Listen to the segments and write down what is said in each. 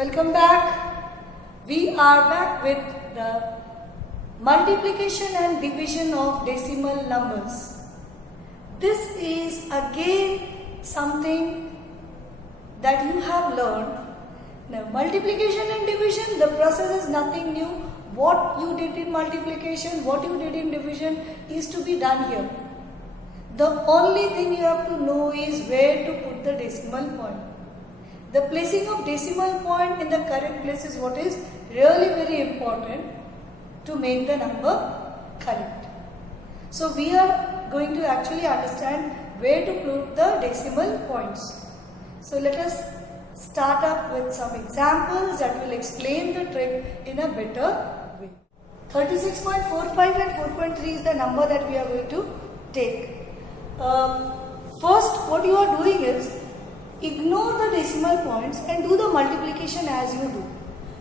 Welcome back. We are back with the multiplication and division of decimal numbers. This is again something that you have learned. Now, multiplication and division, the process is nothing new. What you did in multiplication, what you did in division is to be done here. The only thing you have to know is where to put the decimal point. The placing of decimal point in the correct place is what is really very important to make the number correct. So we are going to actually understand where to put the decimal points. So let us start up with some examples that will explain the trick in a better way. 36.45 and 4.3 is the number that we are going to take. First, what you are doing is ignore the decimal points and do the multiplication as you do.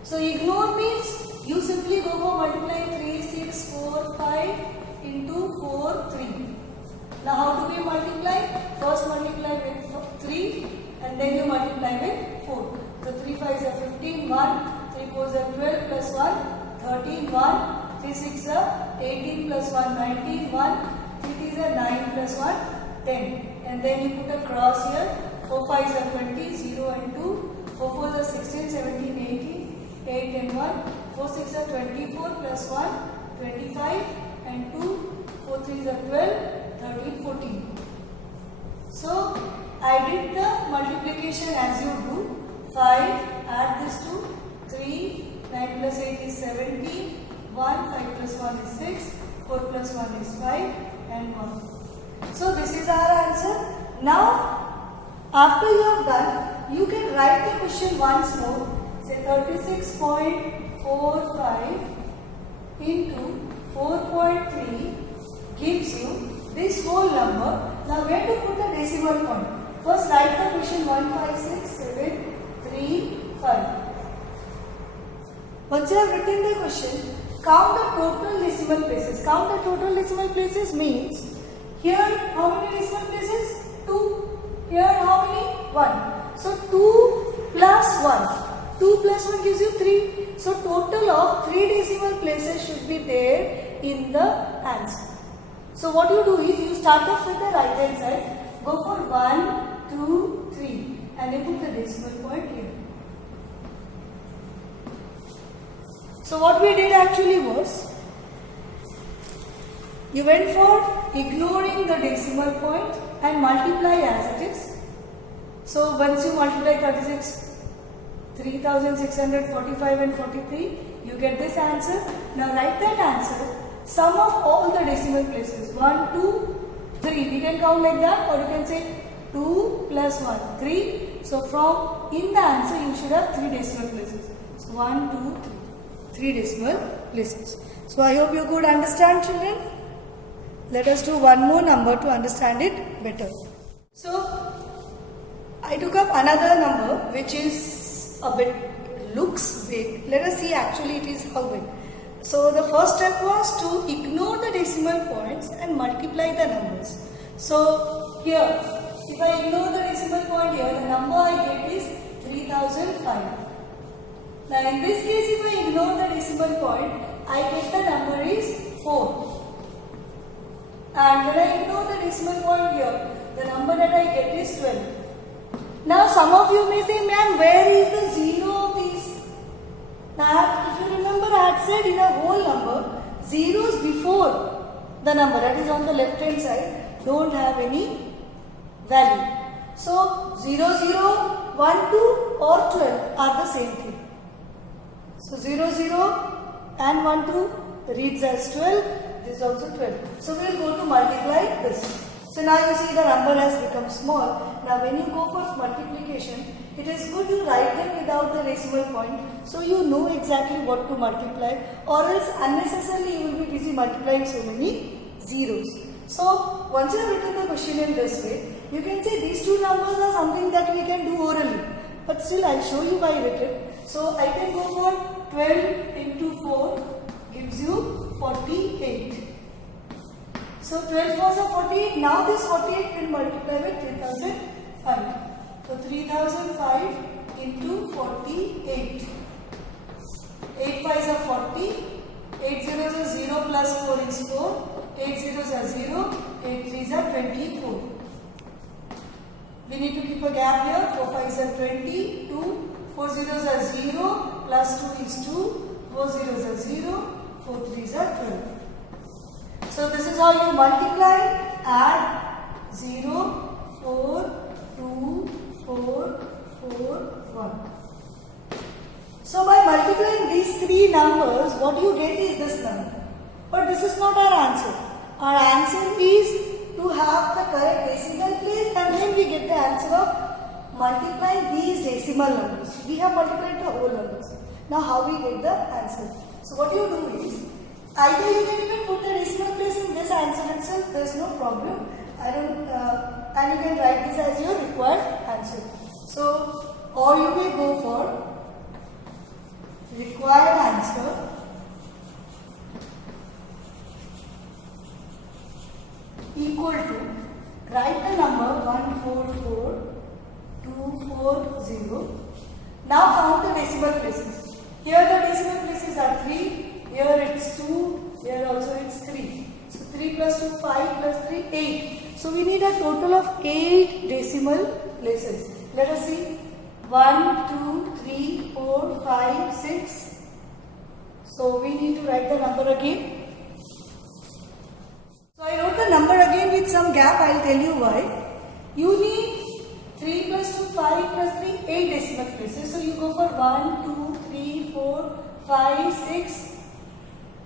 So ignore means you simply go for multiplying 3, 6, 4, 5 into 4, 3. Now how do we multiply? First multiply with 3 and then you multiply with 4. So 3 5s are 15, 1, 3 4s are 12 plus 1, 13, 1, 3 6 are 18 plus 1, 19, 1, 3 3s are 9 plus 1, 10. And then you put a cross here. 4 5s are 20, 0 and 2, 4 4s are 16, 17, 18, 8 and 1, 4 6 are 24 plus 1, 25 and 2, 4 3s are 12, 13, 14. So, I did the multiplication as you do. 5, add this to 3, 9 plus 8 is 17, 1, 5 plus 1 is 6, 4 plus 1 is 5 and 1. So, this is our answer. Now, after you have done, you can write the question once more. Say 36.45 into 4.3 gives you this whole number. Now where to put the decimal point? First write the question 1, 5, 6, 7, 3, 5. Once you have written the question, count the total decimal places. Count the total decimal places means here how many decimal places? 2. Here how many? 1. So 2 plus 1. 2 plus 1 gives you 3. So total of 3 decimal places should be there in the answer. So what you do is you start off with the right hand side. Go for 1, 2, 3 and you put the decimal point here. So what we did actually was you went for ignoring the decimal point and multiply as it is. So once you multiply 36, 3645 and 43, you get this answer. Now write that answer, sum of all the decimal places, 1, 2, 3. We can count like that or you can say 2 plus 1, 3. So from in the answer you should have 3 decimal places. So 1, 2, 3 decimal places. So I hope you could understand, children. Let us do one more number to understand it better. So, I took up another number which is a bit looks big. Let us see actually it is how big. So, the first step was to ignore the decimal points and multiply the numbers. So, here, if I ignore the decimal point here, the number I get is 3005. Now, in this case, if I ignore the decimal point, I get the number is 4. And when I ignore the decimal point here, the number that I get is 12. Now some of you may say, ma'am, where is the 0 of these? Now if you remember, I had said in a whole number, zeros before the number that is on the left hand side don't have any value. So 0, 0, 1, 2 or 12 are the same thing. So 0, 0 and 1, 2 reads as 12. This is also 12. So we will go to multiply this. So now you see the number has become small. Now when you go for multiplication, it is good you write them without the decimal point. So you know exactly what to multiply, or else unnecessarily you will be busy multiplying so many zeros. So once you have written the question in this way, you can say these two numbers are something that we can do orally. But still I will show you by written. So I can go for 12 into 4 gives you 48. So 12 4s are 48. Now this 48 will multiply with 3005. So 3005 into 48. 8 5s are 40. 8 zeros are 0 plus 4 is 4. 8 zeros are 0. 8 3s are 24. We need to keep a gap here. 4 5s are 20. 2. 4 zeros are 0. Plus 2 is 2. 4 zeros are 0. 4 3s are 12. So this is how you multiply. Add 0, 4, 2, 4, 4, 1. So by multiplying these three numbers, what you get is this number. But this is not our answer. Our answer is to have the correct decimal place, and then we get the answer of multiplying these decimal numbers. We have multiplied the whole numbers. Now how we get the answer? So what you do is, either you can even put the decimal place in this answer itself, there is no problem. And you can write this as your required answer. So, or you may go for required answer equal to, write the number 144240. Now count the decimal places. Here the decimal places are 3, here it's 2, here also it's 3. So 3 plus 2, 5 plus 3, 8. So we need a total of 8 decimal places. Let us see. 1, 2, 3, 4, 5, 6. So we need to write the number again. So I wrote the number again with some gap. I will tell you why. You need 3 plus 2, 5 plus 3, 8 decimal places. So you go for 1, 2, 3, 4, 5, 6,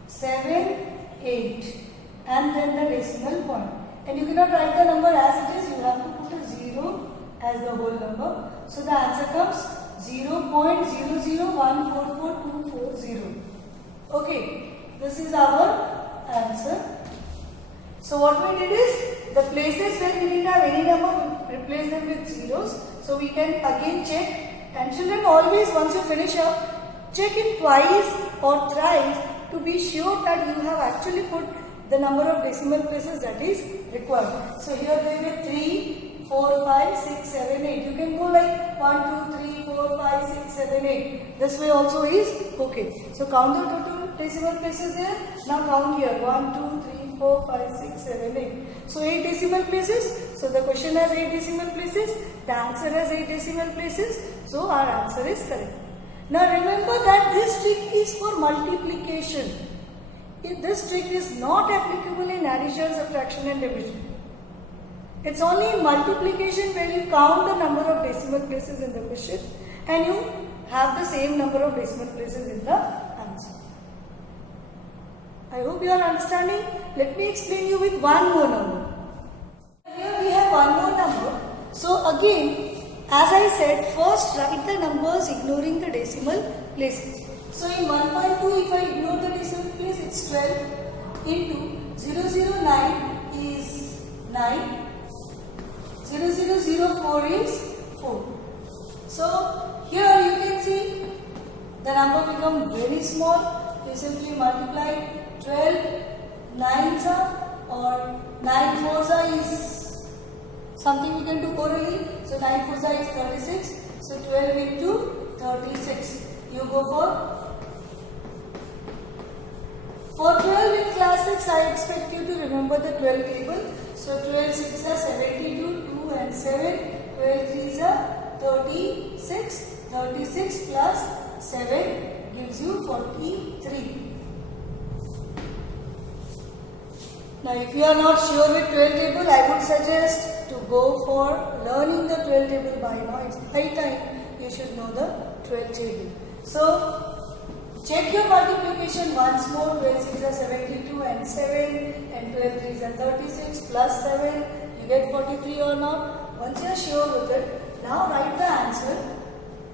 7, 8. And then the decimal point. And you cannot write the number as it is. You have to put a 0 as the whole number. So the answer comes 0.00144,240. Okay, this is our answer. So what we did is, the places where we didn't have any number, we replace them with zeros. So we can again check. And children, always once you finish up, check it twice or thrice to be sure that you have actually put the number of decimal places that is required. So here there were 3, 4, 5, 6, 7, 8. You can go like 1, 2, 3, 4, 5, 6, 7, 8. This way also is okay. So count the total decimal places here. Now count here. 1, 2, 3, 4, 5, 6, 7, 8. So 8 decimal places. So the question has 8 decimal places. The answer has 8 decimal places. So our answer is correct. Now remember that this trick is for multiplication. This trick is not applicable in addition, subtraction and division. It's only in multiplication where you count the number of decimal places in the question and you have the same number of decimal places in the answer. I hope you are understanding. Let me explain you with one more number. Here we have one more number. So again, as I said, first write the numbers ignoring the decimal places. So in 1.2, if I ignore the decimal place, it's 12 into 009 is 9. 0004 is 4. So here you can see the number become very small. You simply multiply 12 9s or 9 4s is something we can do orally. So 9 4s is 36. So 12 into 36. You go for 12 in class 6, I expect you to remember the 12 table. So 12 6 are 72, 2 and 7, 12 3 are 36, 36 plus 7 gives you 43. Now if you are not sure with 12 table, I would suggest to go for learning the 12 table by now. It's high time you should know the 12 table. So check your multiplication once more. 12 6 are 72 and 7 and 12 3 are 36 plus 7. You get 43 or not. Once you are sure with it, now write the answer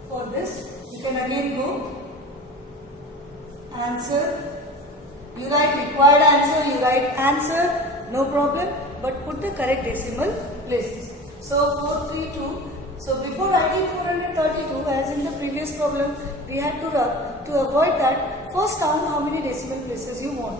for this. You can again go answer. You write required answer, you write answer, no problem, but put the correct decimal places. So 432. So before writing 432, as in the previous problem, we had to avoid that, first count how many decimal places you want.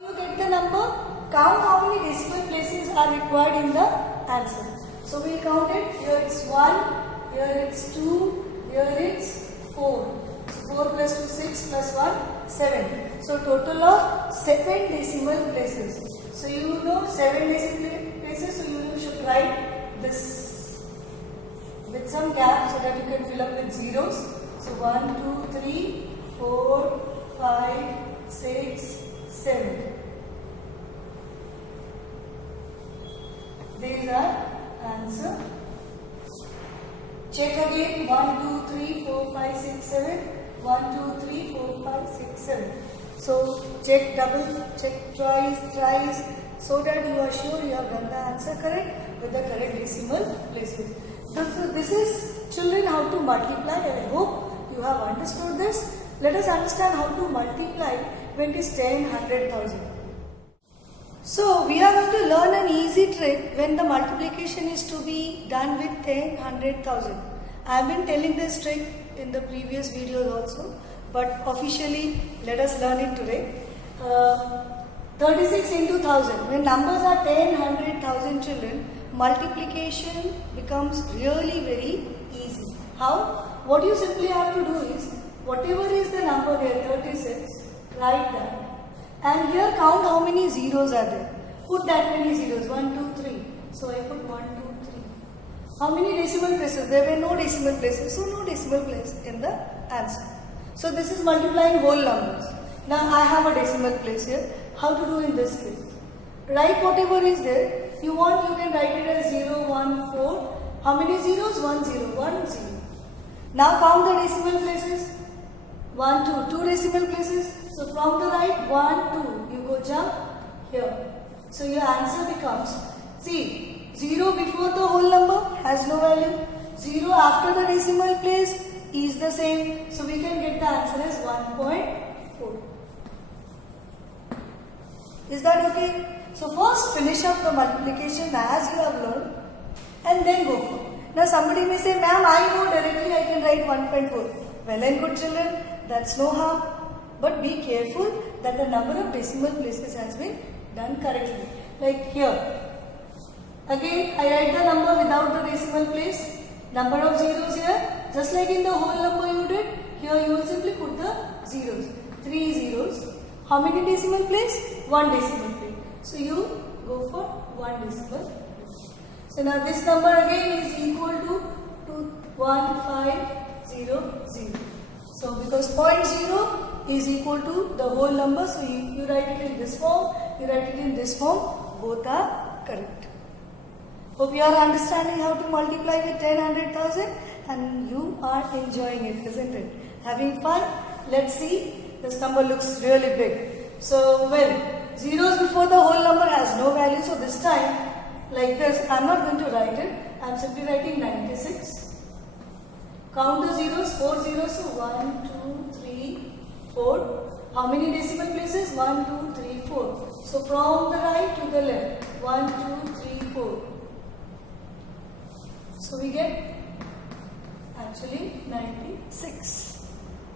You get the number, count how many decimal places are required in the answer. So we will count it. Here it's 1, here it's 2, here it's 4. So 4 plus 2, 6 plus 1, 7. So total of 7 decimal places. So you know 7 decimal places, so you should write this with some gap so that you can fill up with zeros. So 1, 2, 3, 4, 5, 6, 7. These are answer. Check again. 1, 2, 3, 4, 5, 6, 7. 1, 2, 3, 4, 5, 6, 7. So check double, check twice, thrice, so that you are sure you have done the answer correct with the correct decimal places. So this is, children, how to multiply. I hope you have understood this. Let us understand how to multiply when it is 10, 100,000. So we are going to learn an easy trick when the multiplication is to be done with 10, 100,000. I have been telling this trick in the previous videos also, but officially let us learn it today. 36 into 1000. When numbers are 10, 100,000 children, multiplication becomes really very easy. How? What you simply have to do is, whatever is the number there, 36, write that. And here count how many zeros are there. Put that many zeros, 1, 2, 3. So I put 1, 2, 3. How many decimal places? There were no decimal places, so no decimal place in the answer. So this is multiplying whole numbers. Now I have a decimal place here. How to do in this case? Write whatever is there. If you want, you can write it as 0, 1, 4. How many zeros? 1, 0, 1, 0. Now count the decimal places. 1, 2, 2 decimal places. So from the right, 1, 2, you go jump here. So your answer becomes, see, 0 before the whole number has no value. 0 after the decimal place is the same. So we can get the answer as 1.4. Is that okay? So first finish up the multiplication as you have learned and then go for it. Now somebody may say, ma'am, I know directly I can write 1.4. Well and good children, that's no harm. But be careful that the number of decimal places has been done correctly. Like here. Again, I write the number without the decimal place. Number of zeros here. Just like in the whole number you did, here you will simply put the zeros. 3 zeros. How many decimal place? 1 decimal place. So you go for 1 decimal place. So now this number again is equal to 1500. So because 0.0 is equal to the whole number, so if you write it in this form, you write it in this form, both are correct. Hope you are understanding how to multiply with 10, 100,000 and you are enjoying it, isn't it? Having fun? Let's see. This number looks really big. So, well, zeros before the whole number has no value. So this time, like this, I am not going to write it. I am simply writing 96. Count the zeros, 4 zeros. So 1, 2, 3, 4. How many decimal places? 1, 2, 3, 4. So from the right to the left. 1, 2, 3, 4. So we get actually 96.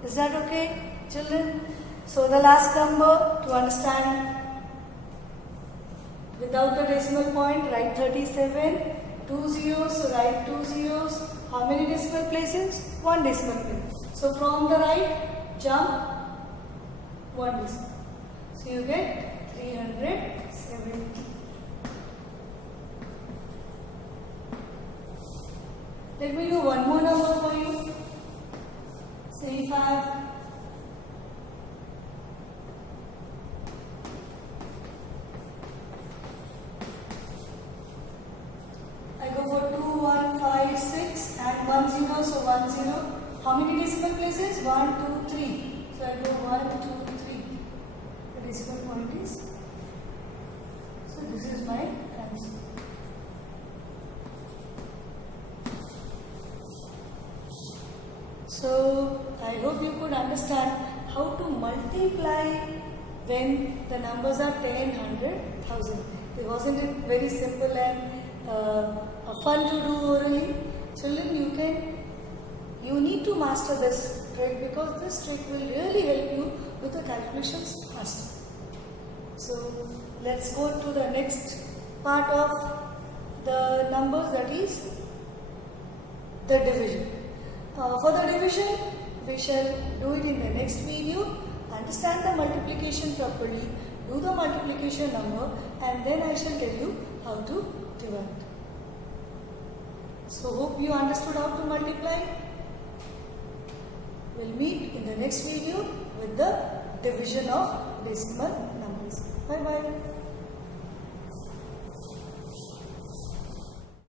Is that okay, children? So the last number to understand without the decimal point, write 37. 2 zeros, so write 2 zeros. How many decimal places? 1 decimal place. So from the right, jump 1 decimal. So you get 370. Let me do one more number for you. Say if I have go for 2, 1, 5, 6 and 1 0, so 1 0. How many decimal places? 1, 2, 3. So I go 1, 2, 3. The decimal point is. So this is my answer. So I hope you could understand how to multiply when the numbers are 10, 100, 1000. Wasn't it very simple and fun to do orally? Children, you need to master this trick because this trick will really help you with the calculations faster. So let's go to the next part of the numbers, that is the division. For the division, we shall do it in the next video. Understand the multiplication properly, do the multiplication number, and then I shall tell you how to divide. So hope you understood how to multiply. We'll meet in the next video with the division of decimal numbers. Bye bye.